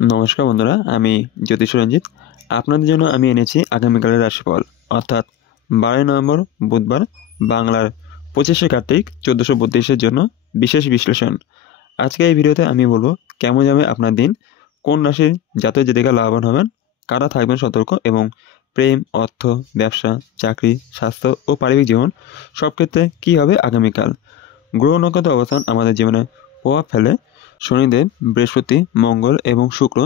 নমস্কার বন্ধুরা, আমি জ্যোতিষ রঞ্জিত। আপনাদের জন্য আমি এনেছি আগামীকালের রাশিফল, অর্থাৎ 12 নভেম্বর বুধবার, বাংলার 25শে কার্তিক 1432-এর জন্য বিশেষ বিশ্লেষণ। আজকে এই ভিডিওতে আমি বলবো কেমন যাবে আপনার দিন, কোন রাশির জাতক জাতিকা লাভবান হবেন, কারা থাকবেন সতর্ক, এবং প্রেম, অর্থ, ব্যবসা, চাকরি, স্বাস্থ্য ও পারিবারিক জীবন সব ক্ষেত্রে কী হবে আগামীকাল। গ্রহ নক্ষত্র অবস্থান আমাদের জীবনে প্রভাব ফেলে। শনিদেব, বৃহস্পতি, মঙ্গল এবং শুক্র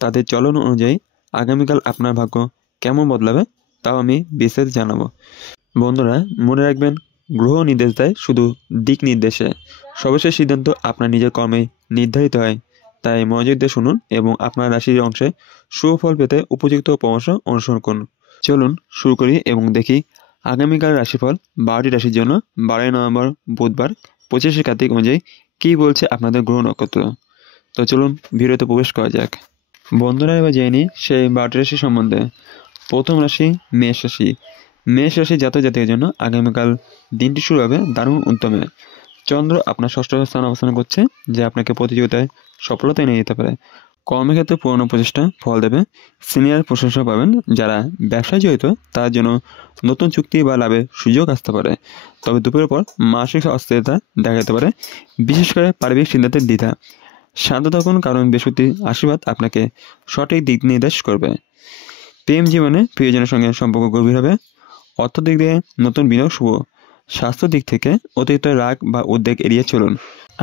তাদের চলন অনুযায়ী আগামীকাল আপনার ভাগ্য কেমন বদলাবে তাও আমি বিস্তারিত জানাবো। বন্ধুরা, মনে রাখবেন, গ্রহ নির্দেশ দেয় শুধু দিক নির্দেশে, সর্বশেষ সিদ্ধান্ত আপনার নিজের কর্মে নির্ধারিত হয়। তাই মনোযোগ দিয়ে শুনুন এবং আপনার রাশির অংশে সুফল পেতে উপযুক্ত পরামর্শ অনুসরণ করুন। চলুন শুরু করি এবং দেখি আগামীকাল রাশিফল 12টি রাশির জন্য 12 নভেম্বর বুধবার 25শে কার্তিক অনুযায়ী কী বলছে আপনাদের গ্রহ নক্ষত্র। তো চলুন ভিডিওতে প্রবেশ করা যাক। বন্ধুরা, এবার জেনে নিই সেই 12টি রাশি সম্বন্ধে। প্রথম রাশি মেষ রাশি। মেষ রাশি জাতক জাতিকের জন্য আগামীকাল দিনটি শুরু হবে দারুণ উদ্যমে। চন্দ্র আপনার ষষ্ঠ স্থানে অবস্থান করছে, যা আপনাকে প্রতিযোগিতায় সফলতা এনে দিতে পারে। কর্মক্ষেত্রে পুরনো প্রচেষ্টা ফল দেবে। সিনিয়র প্রশংসা পাবেন। যারা ব্যবসায় জড়িত তার জন্য নতুন চুক্তি বা লাভের সুযোগ আসতে পারে। তবে দুপুরের পর মানসিক অস্থিরতা দেখা যেতে পারে, বিশেষ করে পারিবারিক সিদ্ধান্তের দ্বিধা। শান্ত থাকুন, কারণ বৃহস্পতির আশীর্বাদ আপনাকে সঠিক দিক নির্দেশ করবে। প্রেম জীবনে প্রিয়জনের সঙ্গে সম্পর্ক গভীর হবে। অর্থ দিক দিয়ে নতুন বিনিয়োগ শুভ। স্বাস্থ্য দিক থেকে অতিরিক্ত রাগ বা উদ্বেগ এড়িয়ে চলুন।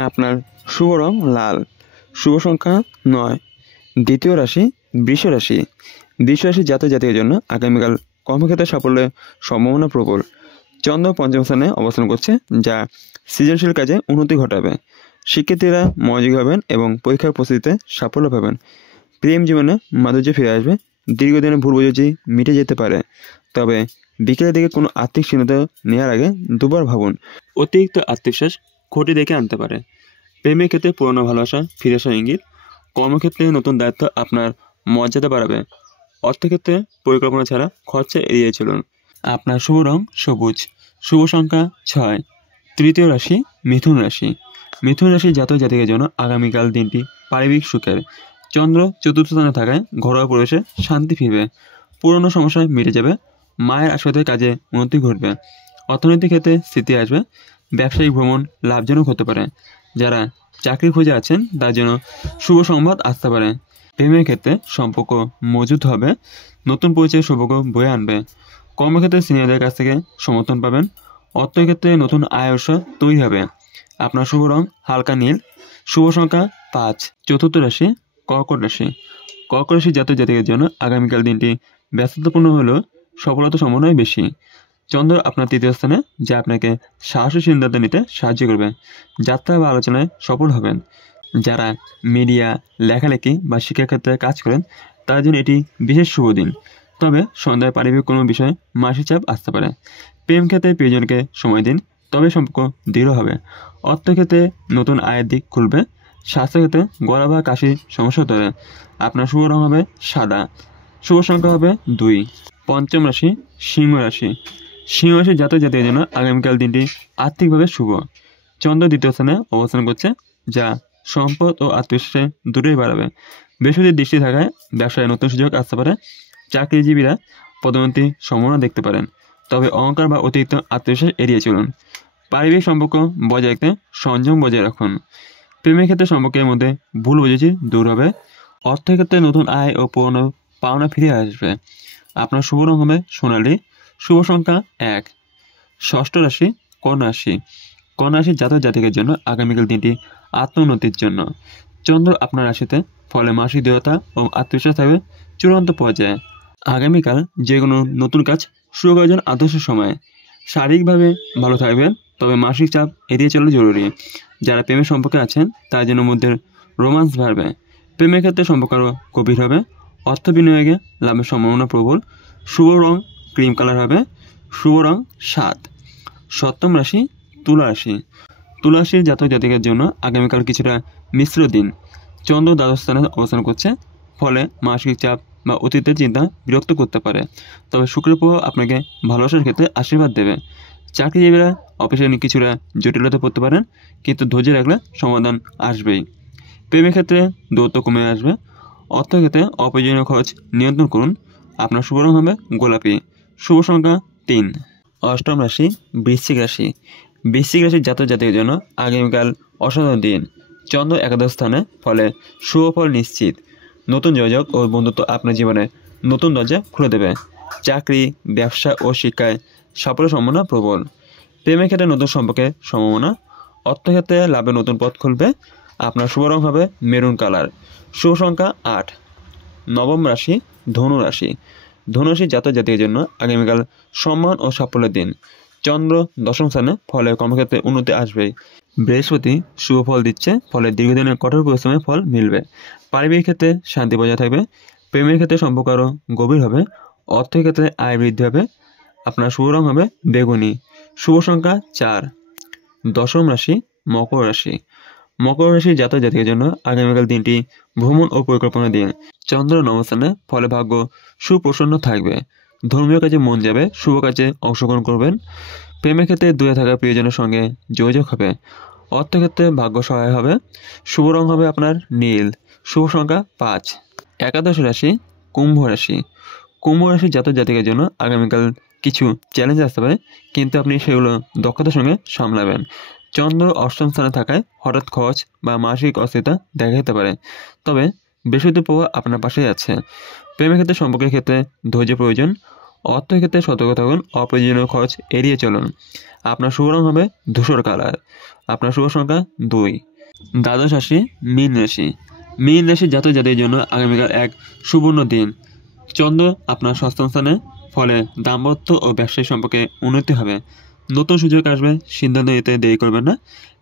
আপনার শুভ রং লাল। শুভ সংখ্যা 9। দ্বিতীয় রাশি বৃষ রাশি। বৃষ রাশি জাতক জাতিকের জন্য আগামীকাল কর্মক্ষেত্রে সাফল্যের সম্ভাবনা প্রবল। চন্দ্র পঞ্চম স্থানে অবস্থান করছে, যা সৃজনশীল কাজে উন্নতি ঘটাবে। শিক্ষার্থীরা মনোযোগী হবেন এবং পরীক্ষার প্রস্তুতিতে সাফল্য পাবেন। প্রেম জীবনে মাধুর্য ফিরে আসবে। দীর্ঘদিনের ভুল বোঝাবুঝি মিটে যেতে পারে, তবে বিকেলের দিকে কোনো আর্থিক সিদ্ধান্ত নেওয়ার আগে দুবার ভাবুন। অতিরিক্ত আত্মবিশ্বাস ক্ষতি ডেকে আনতে পারে। প্রেমের ক্ষেত্রে পুরনো ভালোবাসা ফিরে আসার ইঙ্গিত। কর্মক্ষেত্রে নতুন দায়িত্ব আপনার মর্যাদা বাড়াবে। অর্থক্ষেত্রে পরিকল্পনা ছাড়া খরচা এড়িয়ে চলুন। আপনার শুভ রং সবুজ। শুভ সংখ্যা 6। তৃতীয় রাশি মিথুন রাশি। মিথুন রাশির জাতক জাতিকের জন্য আগামীকাল দিনটি পারিবারিক সুখের। চন্দ্র চতুর্থ স্থানে থাকায় ঘরোয়া পরিবেশে শান্তি ফিরবে। পুরনো সমস্যা মিটে যাবে। মায়ের আশীর্বাদের কাজে উন্নতি ঘটবে। অর্থনৈতিক ক্ষেত্রে স্থিতি আসবে। ব্যবসায়িক ভ্রমণ লাভজনক হতে পারে। যারা চাকরি খুঁজে আছেন তার জন্য শুভ সংবাদ আসতে পারে। প্রেমের ক্ষেত্রে সম্পর্ক মজবুত হবে। নতুন পরিচয় সম্পর্ক বয়ে আনবে। কর্মক্ষেত্রে সিনিয়রদের কাছ থেকে সমর্থন পাবেন। অর্থক্ষেত্রে নতুন আয় উৎস তৈরি হবে। আপনার শুভ রং হালকা নীল। শুভ সংখ্যা 5। চতুর্থ রাশি কর্কট রাশি। কর্কট রাশি জাতক জাতিকের জন্য আগামীকাল দিনটি ব্যস্ততাপূর্ণ হলেও সফলতা সম্ভাবনাই বেশি। চন্দ্র আপনার তৃতীয় স্থানে, যা আপনাকে সাহসী সিদ্ধান্ত নিতে সাহায্য করবে। যাত্রা বা আলোচনায় সফল হবেন। যারা মিডিয়া, লেখালেখি বা শিক্ষাক্ষেত্রে কাজ করেন তাদের জন্য এটি বিশেষ শুভ দিন। তবে সন্ধ্যায় পারিবারিক কোনো বিষয়ে মানসিক চাপ আসতে পারে। প্রেম ক্ষেত্রে প্রিয়জনকে সময় দিন, তবে সম্পর্ক দৃঢ় হবে। অর্থক্ষেত্রে নতুন আয়ের দিক খুলবে। স্বাস্থ্যক্ষেত্রে গলা বা কাশির সমস্যা হতে পারে। আপনার শুভ রং হবে সাদা। শুভ সংখ্যা হবে 2। পঞ্চম রাশি সিংহ রাশি। সিংহ রাশির জাতক জাতিকের জন্য আগামীকাল দিনটি আর্থিকভাবে শুভ। চন্দ্র দ্বিতীয় স্থানে অবস্থান করছে, যা সম্পদ ও আত্মবিশ্বাসে দুটোই বাড়াবে। বৃহস্পতির দৃষ্টি থাকায় ব্যবসায় নতুন সুযোগ আসতে পারে। চাকরিজীবীরা পদোন্নতির সম্ভাবনা দেখতে পারেন, তবে অহংকার বা অতিরিক্ত আত্মবিশ্বাস এড়িয়ে চলুন। পারিবারিক সম্পর্ক বজায় রাখতে সংযম বজায় রাখুন। প্রেমের ক্ষেত্রে সম্পর্কের মধ্যে ভুল বোঝাবুঝি দূর হবে। অর্থক্ষেত্রে নতুন আয় ও পুরনো পাওনা ফিরে আসবে। আপনার শুভ রং হবে সোনালী। শুভ সংখ্যা 1। ষষ্ঠ রাশি কন্যা রাশি। কন্যা রাশির জাতক জাতিকের জন্য আগামীকাল দিনটি আত্মোন্নতির জন্য। চন্দ্র আপনার রাশিতে, ফলে মানসিক দৃঢ়তা ও আত্মবিশ্বাস থাকবে চূড়ান্ত পর্যায়ে। আগামীকাল যে কোনো নতুন কাজ শুরু করার জন্য আদর্শ সময়। শারীরিকভাবে ভালো থাকবেন, তবে মানসিক চাপ এড়িয়ে চলা জরুরি। যারা প্রেমের সম্পর্কে আছেন তার জন্য মধ্যে রোমান্স বাড়বে। প্রেমের ক্ষেত্রে সম্পর্ক আরও গভীর হবে। অর্থ বিনিয়োগে লাভের সম্ভাবনা প্রবল। শুভ রং ক্রিম কালার হবে। শুভ রং 7। সপ্তম রাশি তুলা রাশি। তুলা রাশির জাতক জাতিকের জন্য আগামীকাল কিছুটা মিশ্র দিন। চন্দ্র দ্বাদশ স্থানে অবস্থান করছে, ফলে মানসিক চাপ বা অতীতের চিন্তা বিরক্ত করতে পারে। তবে শুক্রের প্রভাব আপনাকে ভালোবাসার ক্ষেত্রে আশীর্বাদ দেবে। চাকরিজীবীরা অফিসে কিছুটা জটিলতা পড়তে পারেন, কিন্তু ধৈর্য রাখলে সমাধান আসবেই। প্রেমের ক্ষেত্রে দূরত্ব কমে আসবে। অর্থক্ষেত্রে অপ্রয়োজনীয় খরচ নিয়ন্ত্রণ করুন। আপনার শুভ রং হবে গোলাপি। শুভ সংখ্যা 3। অষ্টম রাশি বৃশ্চিক রাশি। বৃশ্চিক রাশির জাতক জাতিকের জন্য আগামীকাল অসাধারণ দিন। চন্দ্র একাদশ স্থানে, ফলে শুভ ফল নিশ্চিত। নতুন যোগাযোগ ও বন্ধুত্ব আপনার জীবনে নতুন দরজা খুলে দেবে। চাকরি, ব্যবসা ও শিক্ষায় সাফল্যের সম্ভাবনা প্রবল। প্রেমের ক্ষেত্রে নতুন সম্পর্কের সম্ভাবনা। অর্থক্ষেত্রে লাভের নতুন পথ খুলবে। আপনার শুভ রং হবে মেরুন কালার। শুভ সংখ্যা 8। নবম রাশি ধনু রাশি। ধনু রাশির জাতক জাতিকের জন্য আগামীকাল সম্মান ও সাফল্যের দিন। চন্দ্র দশম স্থানে, ফলে কর্মক্ষেত্রে উন্নতি আসবেই। বৃহস্পতি শুভ ফল দিচ্ছে, ফলে দীর্ঘদিনের কঠোর পরিশ্রমের ফল মিলবে। পারিবারিক ক্ষেত্রে শান্তি বজায় থাকবে। প্রেমের ক্ষেত্রে সম্পর্ক আরও গভীর হবে। অর্থের ক্ষেত্রে আয় বৃদ্ধি হবে। আপনার শুভ রং হবে বেগুনি। শুভ সংখ্যা 4। দশম রাশি মকর রাশি। মকর রাশির জাতক জাতিকের জন্য আগামীকাল দিনটি ভ্রমণ ও পরিকল্পনা দিন। চন্দ্র নবস্থানে, ফলে ভাগ্য সুপ্রসন্ন থাকবে। ধর্মীয় কাজে মন যাবে। শুভ কাজে অংশগ্রহণ করবেন। প্রেমের ক্ষেত্রে দূরে থাকা প্রিয়জনের সঙ্গে যোগাযোগ হবে। অর্থক্ষেত্রে ভাগ্য সহায় হবে। শুভ রং হবে আপনার নীল। শুভ সংখ্যা 5। একাদশ রাশি কুম্ভ রাশি। কুম্ভ রাশির জাতক জাতিকের জন্য আগামীকাল কিছু চ্যালেঞ্জ আসতে পারে, কিন্তু আপনি সেগুলো দক্ষতার সঙ্গে সামলাবেন। চন্দ্র অষ্টম স্থানে থাকায় হঠাৎ খরচ বা মানসিক অস্থিরতা দেখা যেতে পারে, তবে বৃহস্পতি প্রভাব আপনার পাশেই আছে। প্রেমের ক্ষেত্রে সম্পর্কের ক্ষেত্রে ধৈর্য প্রয়োজন। অর্থের ক্ষেত্রে সতর্ক থাকুন। অপ্রয়োজনীয় খরচ এড়িয়ে চলুন। আপনার শুভ রং হবে ধূসর কালার। আপনার শুভ সংখ্যা 2। দ্বাদশ রাশি মীন রাশি। মীন রাশির জাতক জাতির জন্য আগামীকাল এক সুবর্ণ দিন। চন্দ্র আপনার ষষ্ঠম স্থানে, ফলে দাম্পত্য ও ব্যবসায়িক সম্পর্কে উন্নতি হবে। নতুন সুযোগ আসবে, সিদ্ধান্ত নিতে দেরি করবেন না।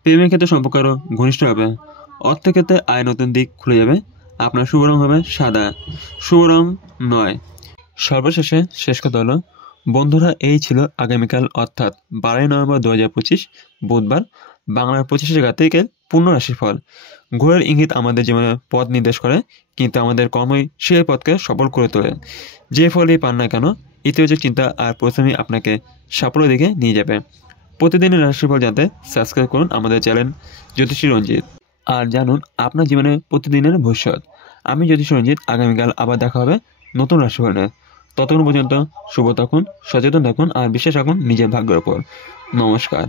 প্রেমের ক্ষেত্রে সম্পর্ক আরও ঘনিষ্ঠ হবে। অর্থের ক্ষেত্রে আয় নতুন দিক খুলে যাবে। আপনার শুভ রং হবে সাদা। শুভ রং 9। সর্বশেষে শেষ কথা হলো, বন্ধুরা, এই ছিল আগামীকাল অর্থাৎ 12 নভেম্বর 2025 বুধবার বাংলার 25শে কার্তিকের পূর্ণ রাশিফল। ঘোরের ইঙ্গিত আমাদের জীবনে পথ নির্দেশ করে, কিন্তু আমাদের কর্মই সেই পথকে সফল করে তোলে। যে ফলই পান না কেন, ইতিবাচক চিন্তা আর পরিশ্রমই আপনাকে সাফল্যের দিকে নিয়ে যাবে। প্রতিদিনের রাশিফল জানতে সাবস্ক্রাইব করুন আমাদের চ্যানেল জ্যোতিষী রঞ্জিত, আর জানুন আপনার জীবনে প্রতিদিনের ভবিষ্যৎ। আমি জ্যোতিষী রঞ্জিত। আগামীকাল আবার দেখা হবে নতুন রাশিফল নিয়ে। ততক্ষণ পর্যন্ত শুভ থাকুন, সচেতন থাকুন আর বিশ্বাস রাখুন নিজের ভাগ্যের ওপর। নমস্কার।